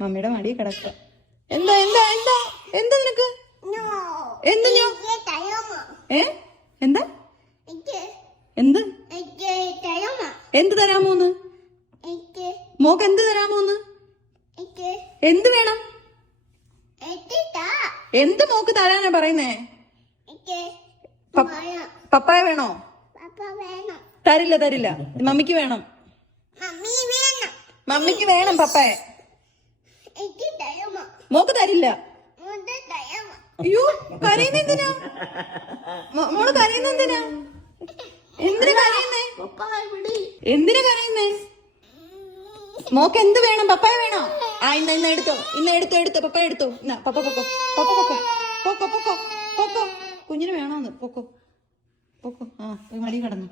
മമ്മിയുടെ മടി കിടക്കുക. എന്താ എന്താ എന്താ എന്താ നിനക്ക്? എന്ത് എന്താ എന്ത് എന്ത് തരാമോന്ന്? മോക്ക് എന്ത് തരാമോന്ന്? എന്ത് വേണം? എന്ത് മോക്ക് തരാനാ പറയുന്നേ? പപ്പായ വേണോ? തരില്ല തരില്ല, മമ്മിക്ക് വേണം. മമ്മിക്ക് വേണം പപ്പായ. മോക്ക് തരില്ല. അയ്യോ കരയുന്ന എന്തിനാ? മോള് കരയുന്ന എന്തിനാ? എന്തിനാ കരയുന്നേ? എന്തിനാ കരയുന്നേ? മോക്ക് എന്ത് വേണം? പപ്പായ വേണോ? ആ ഇന്ന് എടുത്തോ പപ്പായ എടുത്തോ. പപ്പ പൊക്കോ പപ്പ പൊക്കോ പൊക്കോ പൊക്കോ പൊക്കോ. കുഞ്ഞിന് വേണോന്ന് പൊക്കോ പൊക്കോ. ആ മടി കിടന്നു.